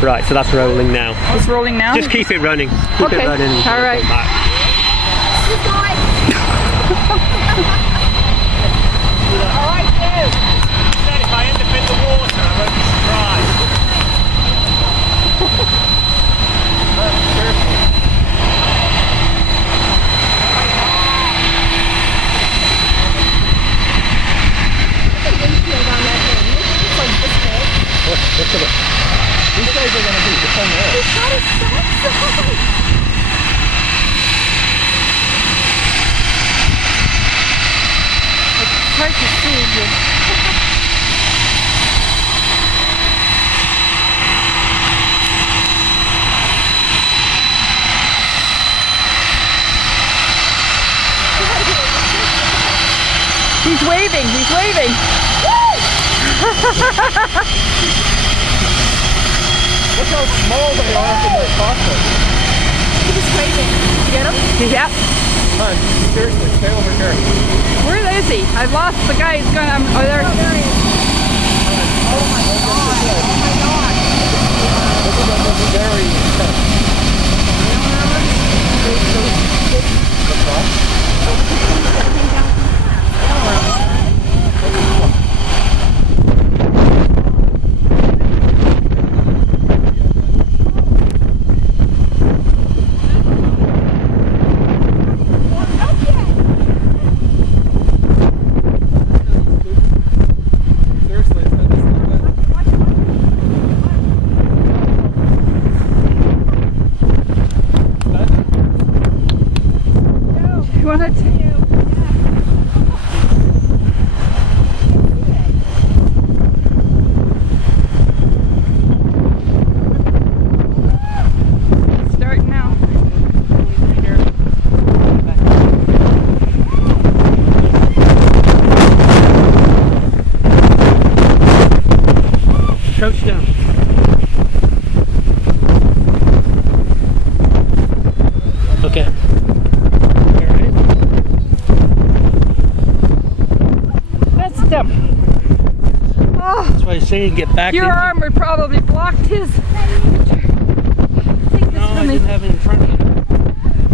Right, so that's rolling now. It's rolling now? Just keep it running. Keep it running. All right. Alright, Dave. Said if I end up in the water, I won't be surprised. Look at it. These guys are going to be the fun there. He's got his socks on. It's hard to see here. He's waving, he's waving. Look how small they are up in their cockpit. He's waving. Did you get him? Yep. Come on, seriously, stay over here. Where is he? I've lost the guy. He's going. Oh, there he is. Oh my god. Oh my god. Look at them very intense. Crouch down. Okay. Alright. That's dumb. Oh, That's why I say get back. your arm would probably blocked his. Take this No, from I me. didn't have it in front of me.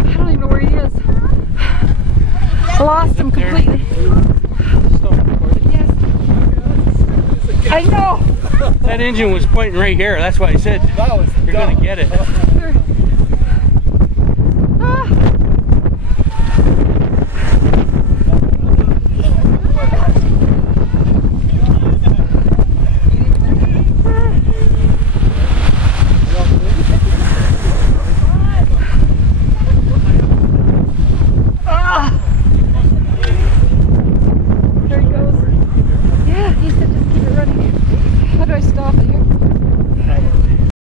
I don't even know where he is. I lost him there. completely. Yes. I know. That engine was pointing right here. That's why I said That was you're going to get it. There.